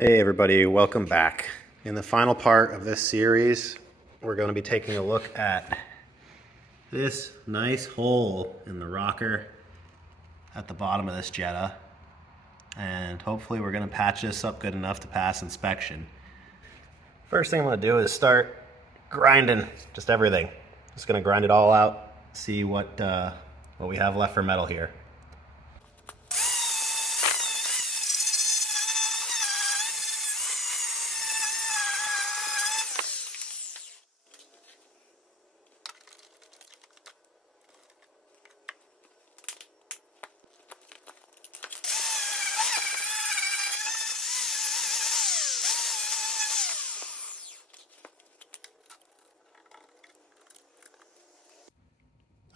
Hey everybody, welcome back. In the final part of this series, we're going to be taking a look at this nice hole in the rocker at the bottom of this Jetta. And hopefully we're going to patch this up good enough to pass inspection. First thing I'm going to do is start grinding just everything. Just going to grind it all out, see what we have left for metal here.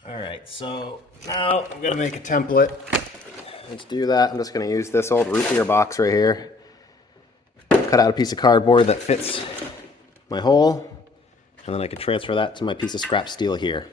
Alright, so now I'm going to make a template. And to do that, I'm just going to use this old root beer box right here. Cut out a piece of cardboard that fits my hole, and then I can transfer that to my piece of scrap steel here.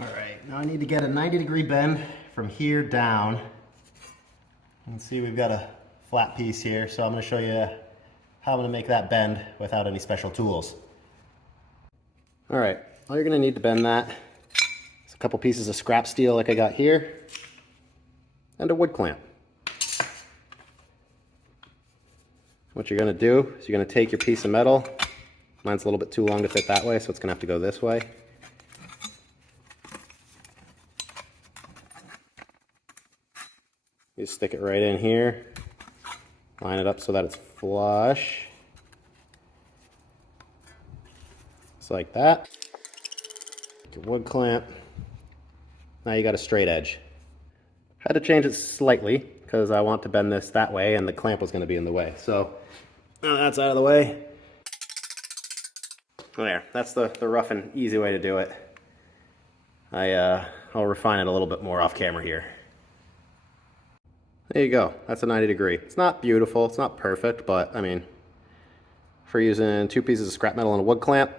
Alright, now I need to get a 90-degree bend from here down. You can see we've got a flat piece here, so I'm going to show you how I'm going to make that bend without any special tools. Alright, all you're going to need to bend that is a couple pieces of scrap steel like I got here, and a wood clamp. What you're going to do is you're going to take your piece of metal. Mine's a little bit too long to fit that way, so it's going to have to go this way. You stick it right in here, line it up so that it's flush, just like that. Your wood clamp. Now you got a straight edge. Had to change it slightly because I want to bend this that way and the clamp was going to be in the way. So now that's out of the way. There, that's the rough and easy way to do it. I'll refine it a little bit more off camera here. There you go, that's a 90 degree. It's not beautiful, it's not perfect, but I mean, for using two pieces of scrap metal and a wood clamp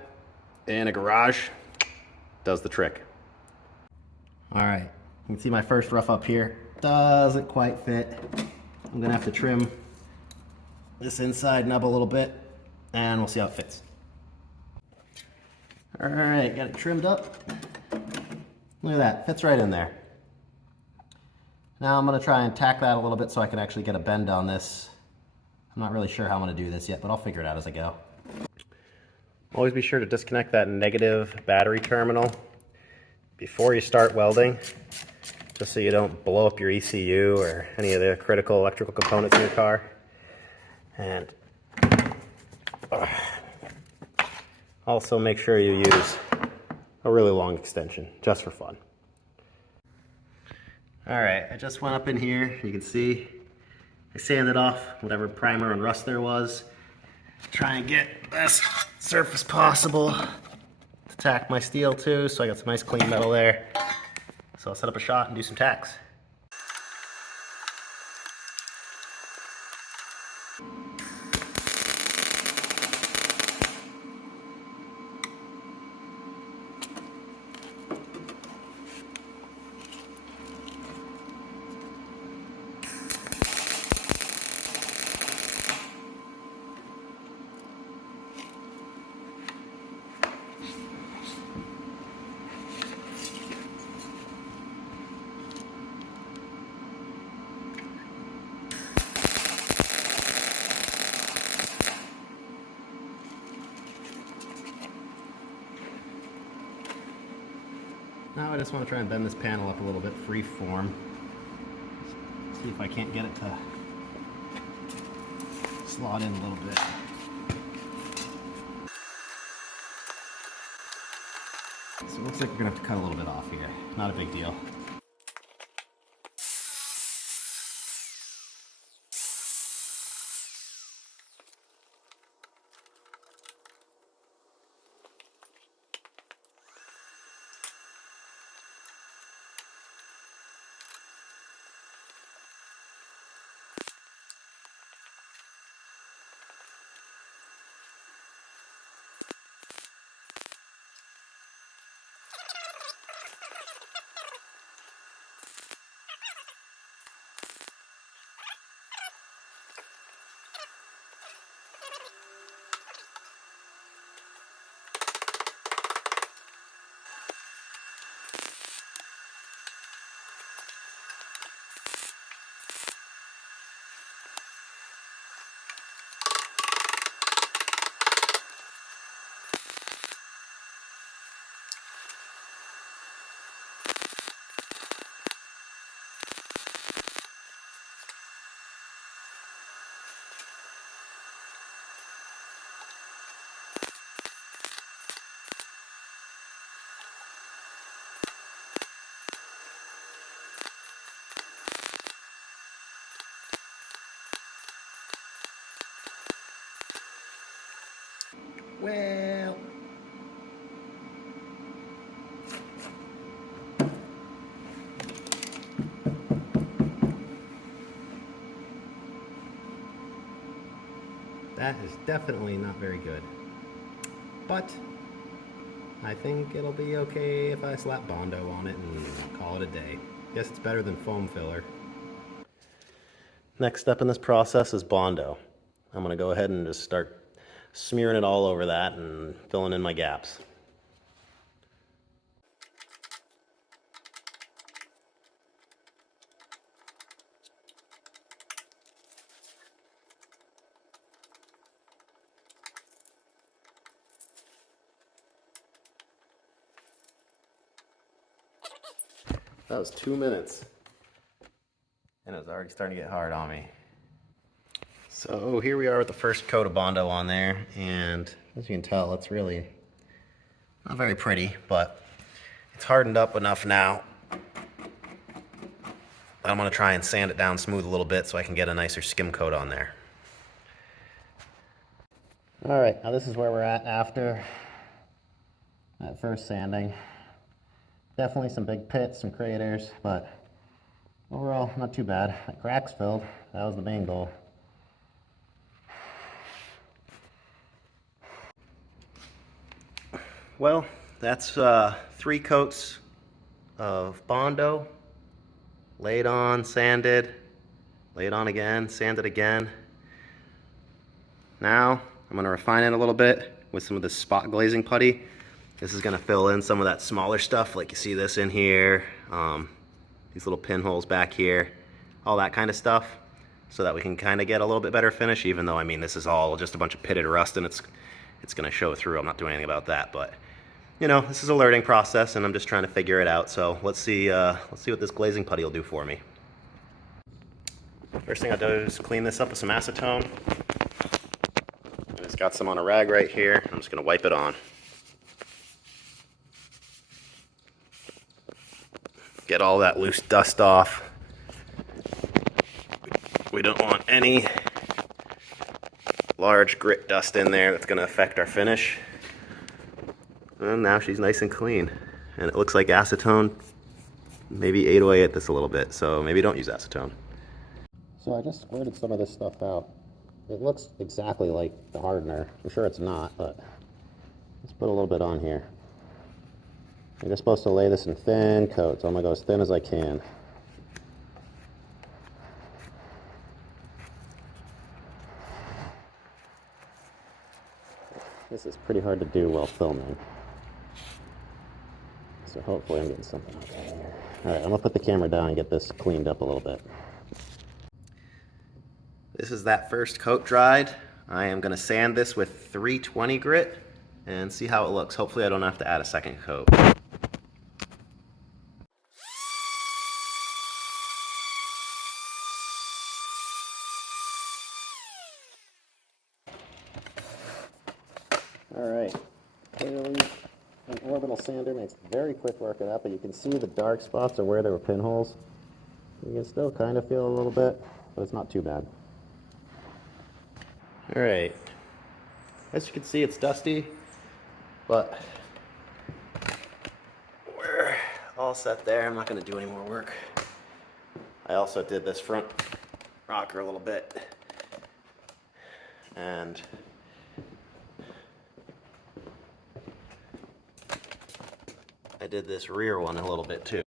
in a garage, does the trick. Alright, you can see my first rough up here. Doesn't quite fit. I'm gonna have to trim this inside nub a little bit, and we'll see how it fits. Alright, got it trimmed up. Look at that, fits right in there. Now I'm going to try and tack that a little bit so I can actually get a bend on this. I'm not really sure how I'm going to do this yet, but I'll figure it out as I go. Always be sure to disconnect that negative battery terminal before you start welding, just so you don't blow up your ECU or any of the critical electrical components in your car. And also make sure you use a really long extension, just for fun. Alright, I just went up in here, you can see I sanded off whatever primer and rust there was. Try and get best surface possible to tack my steel to, so I got some nice clean metal there. So I'll set up a shot and do some tacks. Now I just want to try and bend this panel up a little bit free form. See if I can't get it to slot in a little bit. So it looks like we're gonna have to cut a little bit off here. Not a big deal. Well, that is definitely not very good. But I think it'll be okay if I slap Bondo on it and call it a day. Guess it's better than foam filler. Next step in this process is Bondo. I'm gonna go ahead and just start smearing it all over that and filling in my gaps. That was 2 minutes, and it was already starting to get hard on me. So here we are with the first coat of Bondo on there, and as you can tell, it's really not very pretty, but it's hardened up enough now. I'm gonna try and sand it down smooth a little bit so I can get a nicer skim coat on there. All right, now this is where we're at after that first sanding. Definitely some big pits, some craters, but overall not too bad. The cracks filled, that was the main goal. Well, that's 3 coats of Bondo, laid on, sanded, laid on again, sanded again. Now I'm going to refine it a little bit with some of this spot glazing putty. This is going to fill in some of that smaller stuff, like you see this in here, these little pinholes back here, all that kind of stuff, so that we can kind of get a little bit better finish, even though, I mean, this is all just a bunch of pitted rust and it's going to show through. I'm not doing anything about that, but you know, this is a learning process and I'm just trying to figure it out. So let's see what this glazing putty will do for me. First thing I'll do is clean this up with some acetone. And it's got some on a rag right here. I'm just going to wipe it on. Get all that loose dust off. We don't want any large grit dust in there that's going to affect our finish. And now she's nice and clean. And it looks like acetone maybe ate away at this a little bit, so maybe don't use acetone. So I just squirted some of this stuff out. It looks exactly like the hardener. I'm sure it's not, but let's put a little bit on here. I'm just supposed to lay this in thin coats. I'm going to go as thin as I can. This is pretty hard to do while filming. So hopefully I'm getting something okay here. All right, I'm going to put the camera down and get this cleaned up a little bit. This is that first coat dried. I am going to sand this with 320 grit and see how it looks. Hopefully I don't have to add a second coat. All right, clearly an orbital sander makes very quick work of that, but you can see the dark spots are where there were pinholes. You can still kind of feel a little bit, but it's not too bad. All right, as you can see, it's dusty, but we're all set there. I'm not going to do any more work. I also did this front rocker a little bit, and I did this rear one a little bit too.